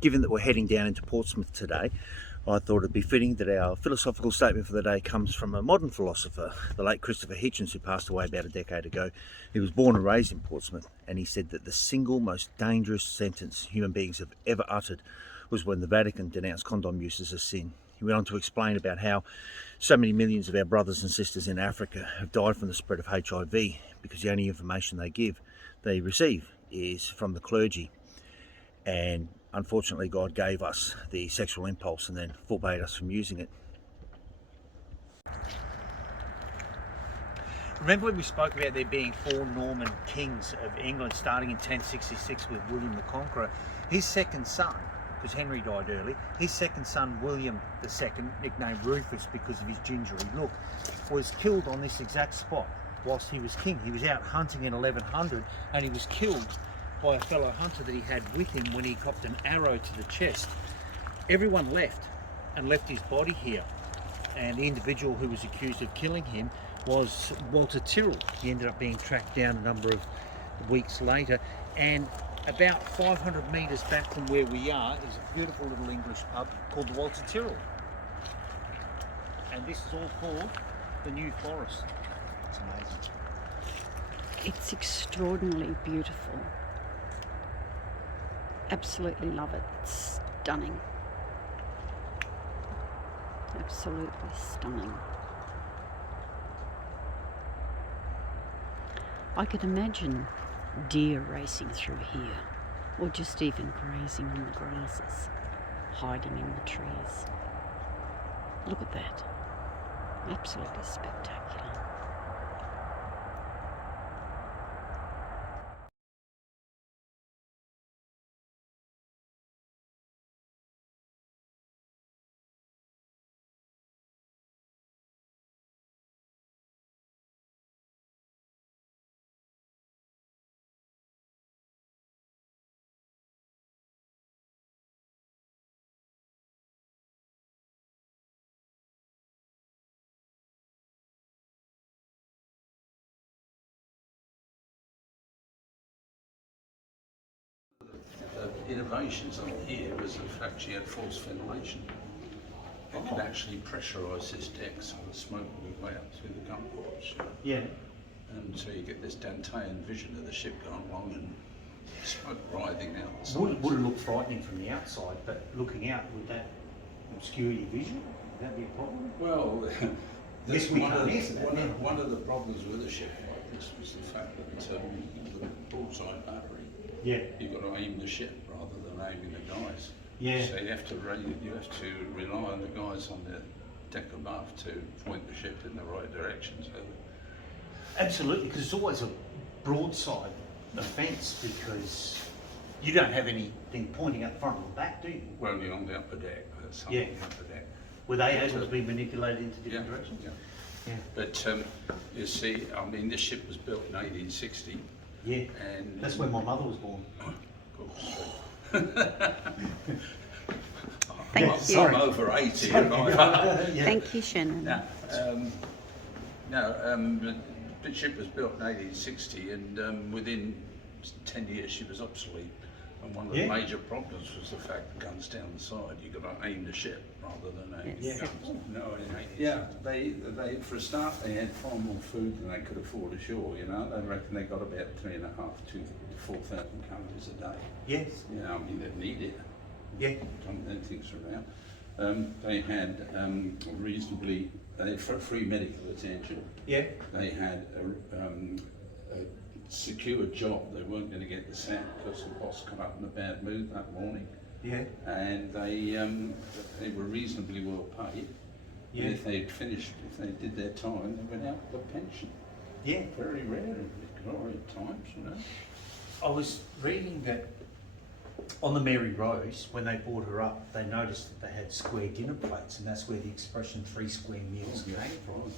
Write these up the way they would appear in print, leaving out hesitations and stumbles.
Given that we're heading down into Portsmouth today, I thought it'd be fitting that our philosophical statement for the day comes from a modern philosopher, the late Christopher Hitchens, who passed away about a decade ago. He was born and raised in Portsmouth, and he said that the single most dangerous sentence human beings have ever uttered was when the Vatican denounced condom use as a sin. He went on to explain about how so many millions of our brothers and sisters in Africa have died from the spread of HIV because the only information they receive is from the clergy. And unfortunately, God gave us the sexual impulse and then forbade us from using it. Remember when we spoke about there being 4 Norman kings of England starting in 1066 with William the Conqueror? His second son, because Henry died early, his second son William II, nicknamed Rufus because of his gingery look, was killed on this exact spot whilst he was king. He was out hunting in 1100 and he was killed by a fellow hunter that he had with him when he copped an arrow to the chest. Everyone left his body here, and the individual who was accused of killing him was Walter Tyrrell. He ended up being tracked down a number of weeks later, and about 500 metres back from where we are is a beautiful little English pub called the Walter Tyrrell, and this is all called the New Forrest. It's amazing. It's extraordinarily beautiful. Absolutely love it. It's stunning. Absolutely stunning. I could imagine deer racing through here, or just even grazing on the grasses, hiding in the trees. Look at that. Absolutely spectacular. The innovations on here was the fact she had false ventilation. It could actually pressurise this deck so the smoke would way up through the gun ports. Yeah. And so you get this Dantean vision of the ship going along and smoke writhing out the sides. Would it look frightening from the outside, but looking out, would that obscure your vision? Would that be a problem? Well, Yes, we can't answer that now. one of the problems with a ship like this was the fact that the broadside battery, Yeah. you've got to aim the ship rather than aiming the guys. Yeah. So you have to rely on the guys on the deck above to point the ship in the right direction. So Absolutely, because it's always a broadside offence because you don't have anything pointing out the front or the back, do you? well, you're on the upper deck. Something Yeah. on the upper deck. Were they able to be manipulated into different directions? Yeah. Yeah. But you see, I mean, this ship was built in 1860. Yeah. And That's when my mother was born. Thank you. I'm over 80 and Yeah. Thank you, Shannon. The ship was built in 1860 and within 10 years she was obsolete. And one of the Yeah. major problems was the fact that guns down the side, you've got to aim the ship rather than aim the Yes. guns. No, yeah, they for a start they had far more food than they could afford ashore, you know. They reckon they got about 3.5 to 4,000 calories a day. Yes. You know, I mean, they need it. Yeah. Don't things around. They had they had free medical attention. Yeah. They had a secure job. They weren't going to get the sack because the boss got up in a bad mood that morning. Yeah. And they were reasonably well paid. Yeah. And if they did their time, they went out with a pension. Yeah. Very rare in Victorian times, you know. I was reading that on the Mary Rose, when they brought her up, they noticed that they had square dinner plates, and that's where the expression 3 square meals came from.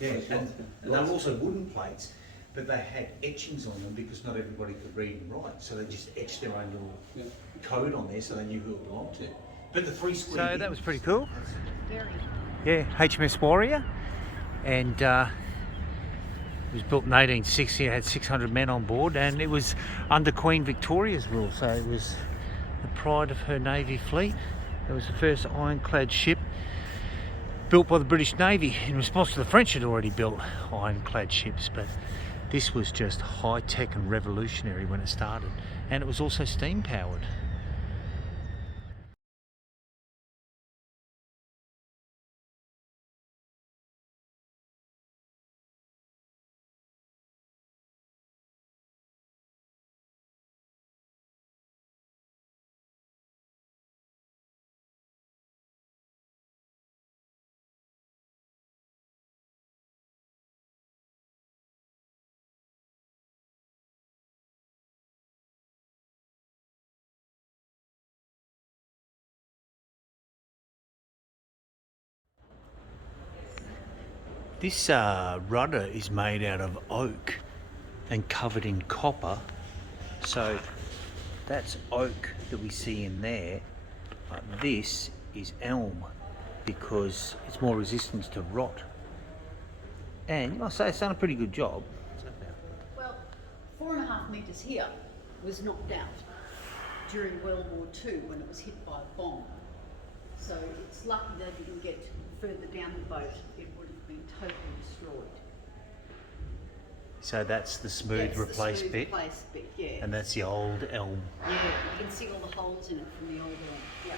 Yeah, and they were also wooden plates, but they had etchings on them because not everybody could read and write, so they just etched their own little code on there so they knew who it belonged to. But the 3 square. So that was pretty cool. Very. Yeah, HMS Warrior, and it was built in 1860. It had 600 men on board, and it was under Queen Victoria's rule, so it was the pride of her Navy fleet. It was the first ironclad ship built by the British Navy in response to the French had already built ironclad ships, but this was just high-tech and revolutionary when it started, and it was also steam powered. This rudder is made out of oak and covered in copper. So that's oak that we see in there. This is elm because it's more resistant to rot. And you must say it's done a pretty good job. Well, 4.5 metres here was knocked out during World War II when it was hit by a bomb. So it's lucky they didn't get further down the boat. It would have been totally destroyed. So that's the smooth replaced bit, Yeah. and that's the old elm. Yeah, you can see all the holes in it from the old elm. Yeah.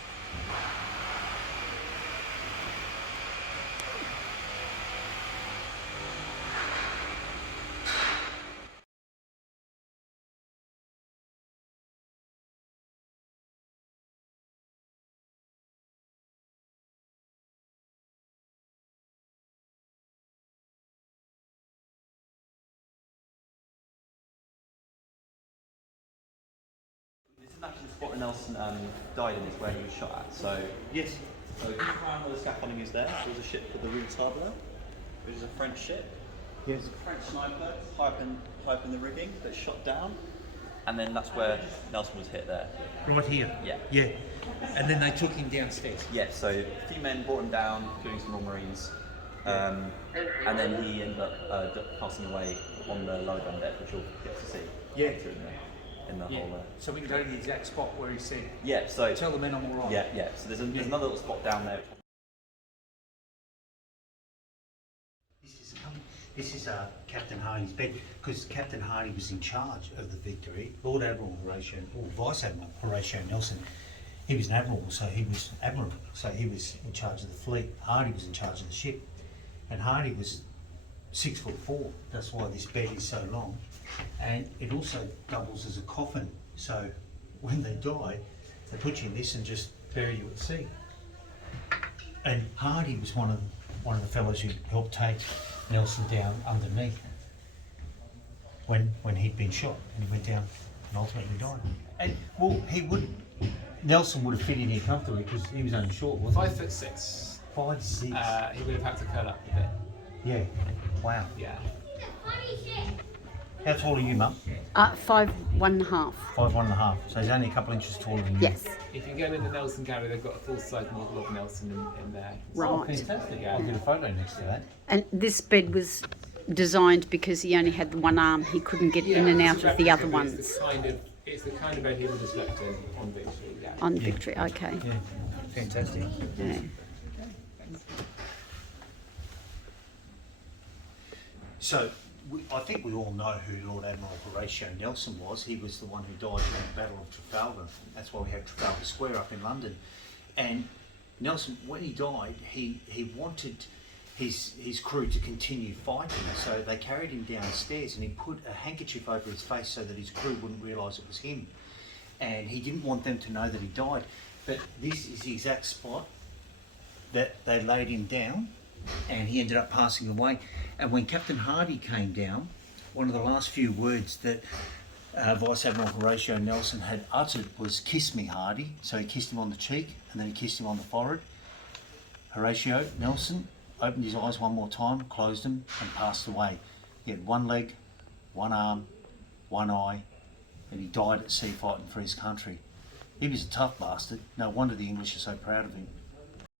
This is actually the spot where Nelson died in, is where he was shot at. So Yes. so if you find where the scaffolding is there, there's a ship called the Roots Harbour, which is a French ship. Yes. There's a French sniper high up in the rigging that's shot down, and then that's where Nelson was hit there. Right here. Yeah. Yeah. And then they took him downstairs. Yeah, so a few men brought him down, including some Royal Marines, and then he ended up passing away on the lower gun deck, which you'll get to see. Yeah. later in the whole. So we can go to the exact spot where he said, Yeah. So "Tell the men I'm all right." yeah, yeah. So there's another little spot down there. This is Captain Hardy's bed, because Captain Hardy was in charge of the Victory. Lord Admiral Horatio, or Vice Admiral Horatio Nelson, he was an admiral, so he was admiral, so he was in charge of the fleet. Hardy was in charge of the ship, and Hardy was 6'4". That's why this bed is so long, and it also doubles as a coffin. So when they die, they put you in this and just bury you at sea. And Hardy was one of the fellows who helped take Nelson down underneath when he'd been shot, and he went down and ultimately died. And well, Nelson would have fit in here comfortably because he was only short, wasn't 5'6". 5'6". He would have had to curl up a bit. Yeah. Wow. Yeah. How tall are you, Mum? 5'1.5". 5'1.5". So he's only a couple inches taller than you. Yes. If you go in the Nelson gallery, they've got a full-size model of Nelson in there. Right. Fantastic. Yeah. I'll get a photo next to that. And this bed was designed because he only had the one arm. He couldn't get in and out of the other ones. It's the kind of bed he would have slept in on Victory. Yeah. On Victory, okay. Yeah. Fantastic. Yeah. So, I think we all know who Lord Admiral Horatio Nelson was. He was the one who died during the Battle of Trafalgar. That's why we have Trafalgar Square up in London. And Nelson, when he died, he wanted his crew to continue fighting. So they carried him downstairs and he put a handkerchief over his face so that his crew wouldn't realise it was him. And he didn't want them to know that he died. But this is the exact spot that they laid him down, and he ended up passing away. And when Captain Hardy came down, one of the last few words that Vice Admiral Horatio Nelson had uttered was, "Kiss me, Hardy." So he kissed him on the cheek, and then he kissed him on the forehead. Horatio Nelson opened his eyes one more time, closed them, and passed away. He had one leg, one arm, one eye, and he died at sea fighting for his country. He was a tough bastard. No wonder the English are so proud of him.